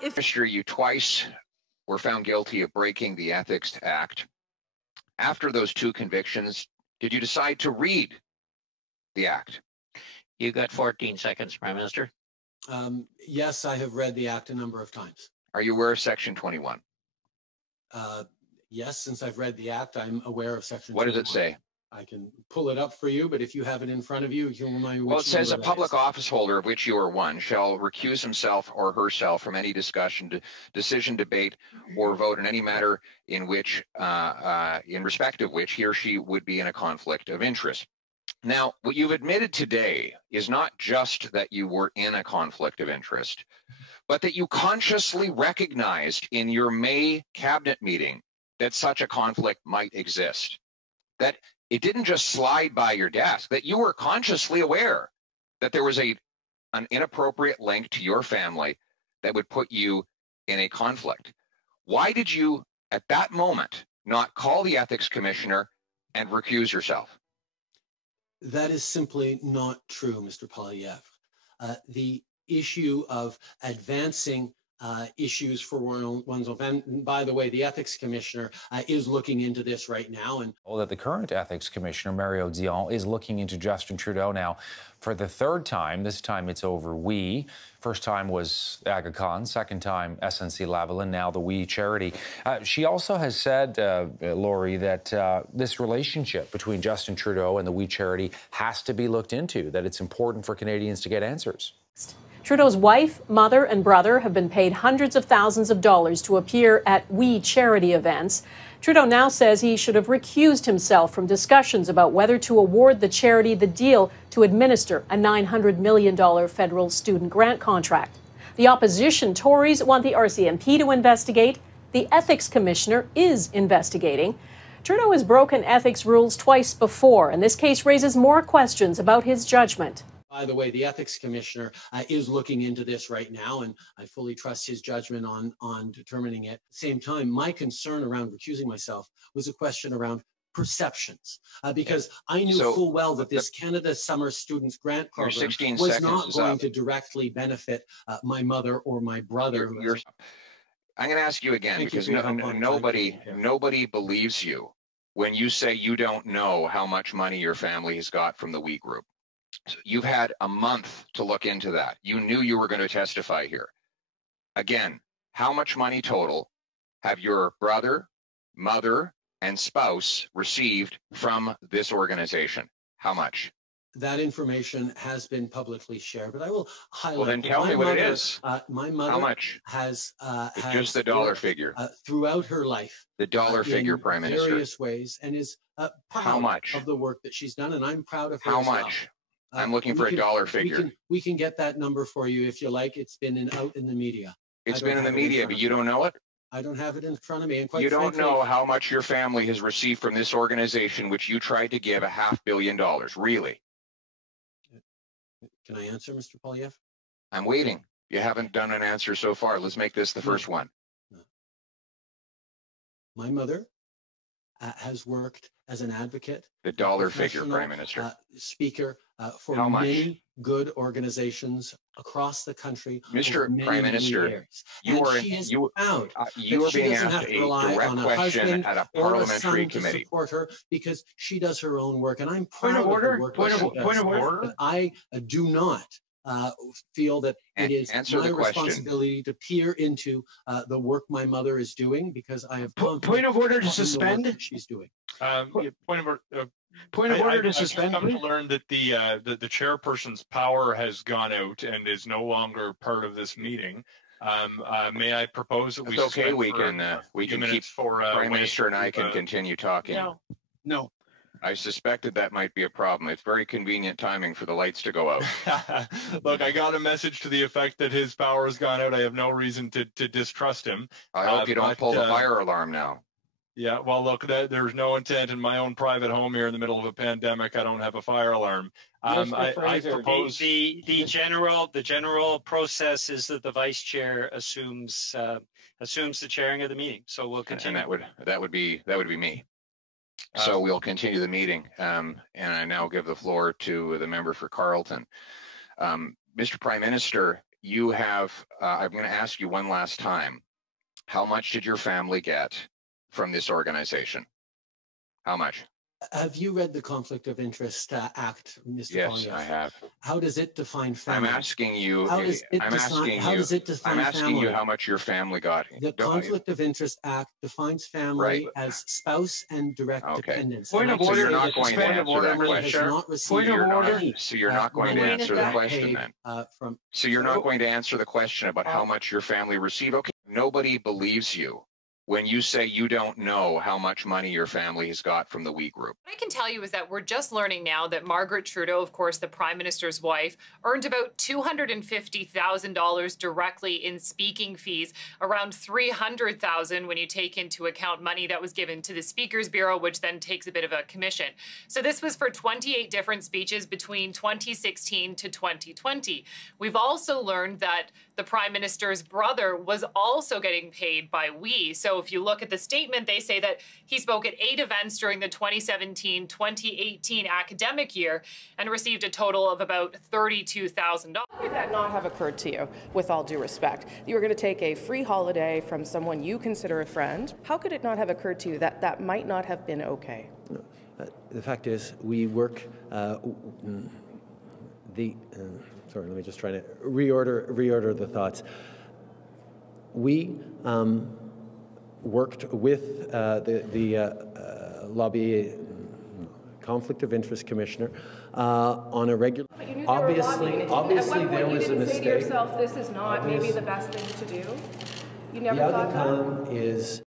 Minister, you twice were found guilty of breaking the Ethics Act. After those two convictions, did you decide to read the Act? You got 14 seconds, Prime Minister. Yes, I have read the Act a number of times. Are you aware of Section 21? Yes, since I've read the Act, I'm aware of Section 21. What does it say? I can pull it up for you, but if you have it in front of you, you can remind me. Well, it says a public office holder, of which you are one, shall recuse himself or herself from any discussion, decision, debate, or vote in any matter in which, in respect of which he or she would be in a conflict of interest. Now, what you've admitted today is not just that you were in a conflict of interest, but that you consciously recognized in your May cabinet meeting that such a conflict might exist. That it didn't just slide by your desk, that you were consciously aware that there was an inappropriate link to your family that would put you in a conflict. Why did you, at that moment, not call the ethics commissioner and recuse yourself? That is simply not true, Mr. Poilievre. The issue of advancing issues for one's own. And by the way, the ethics commissioner is looking into this right now. And that the current ethics commissioner, Mario Dion, is looking into Justin Trudeau now for the third time. This time it's over We. First time was Aga Khan, second time SNC-Lavalin, now the We charity. She also has said, Laurie, that this relationship between Justin Trudeau and the We charity has to be looked into, that it's important for Canadians to get answers. Trudeau's wife, mother, and brother have been paid hundreds of thousands of dollars to appear at We charity events. Trudeau now says he should have recused himself from discussions about whether to award the charity the deal to administer a $900 million federal student grant contract. The opposition Tories want the RCMP to investigate. The ethics commissioner is investigating. Trudeau has broken ethics rules twice before, and this case raises more questions about his judgment. By the way, the ethics commissioner is looking into this right now, and I fully trust his judgment on determining it. At the same time, my concern around recusing myself was a question around perceptions, because I knew full well that this Canada Summer Students Grant Program was not going to directly benefit my mother or my brother. I'm going to ask you again, because nobody believes you when you say you don't know how much money your family has got from the We Group. So you've had a month to look into that. You knew you were going to testify here. Again, how much money total have your brother, mother, and spouse received from this organization? How much? That information has been publicly shared, but I will highlight. Well, then tell me what it is. My mother how much has just the dollar figure throughout her life. The dollar figure, Prime Minister. Various ways, and is proud of the work that she's done, and I'm proud of her. How much? I'm looking for a dollar figure. We can get that number for you if you like. It's been out in the media. It's been in the media, but you don't know it? I don't have it in front of me. And quite you frankly, don't know how much your family has received from this organization, which you tried to give $500 million, really? Can I answer, Mr. Poilievre? I'm waiting. You haven't done an answer so far. Let's make this the first one. No. My mother has worked as an advocate. The dollar figure, Prime Minister. Speaker for many good organizations across the country. Mr. Prime Minister, you are being asked a direct question at a parliamentary committee. To support her because she does her own work, and I'm proud of the work that she does. Point of order. But I do not feel that it is my responsibility to peer into the work my mother is doing, because I have point of order to suspend what she's doing. Point of order to suspend. I've come to learn that the chairperson's power has gone out and is no longer part of this meeting. May I propose that we? It's okay. We can keep Prime Minister and I can continue talking. No. I suspected that might be a problem. It's very convenient timing for the lights to go out. Look, I got a message to the effect that his power has gone out. I have no reason to distrust him. I hope you don't pull the fire alarm now. Yeah, well, look, there's no intent in my own private home here in the middle of a pandemic. I don't have a fire alarm. I propose the general process is that the vice chair assumes the chairing of the meeting. So we'll continue. And that would be me. So we'll continue the meeting, and I now give the floor to the member for Carleton. Mr. Prime Minister, you have, I'm going to ask you one last time, how much did your family get from this organization? How much? Have you read the Conflict of Interest Act, Mr. Yes, Poilievre? I have. How does it define family? I'm asking you. How does it define I'm asking family? you how much your family got. The Conflict of Interest Act defines family as spouse and direct dependents. Point of So order. you're not going to answer that family has question. not received any, So you're not going to answer the question then. So you're not going to answer the question about how much your family received. Okay, nobody believes you when you say you don't know how much money your family has got from the We Group. What I can tell you is that we're just learning now that Margaret Trudeau, of course, the Prime Minister's wife, earned about $250,000 directly in speaking fees, around $300,000 when you take into account money that was given to the Speaker's Bureau, which then takes a bit of a commission. So this was for 28 different speeches between 2016 to 2020. We've also learned that the Prime Minister's brother was also getting paid by We. So if you look at the statement, they say that he spoke at 8 events during the 2017-2018 academic year and received a total of about $32,000. How could that not have occurred to you, with all due respect? You were going to take a free holiday from someone you consider a friend. How could it not have occurred to you that that might not have been okay? No. The fact is, we work sorry, let me just try to reorder the thoughts. We worked with the lobby conflict of interest commissioner on a regular. Obviously, there was a mistake. Say to yourself, this is not maybe the best thing to do. You never the thought that? outcome is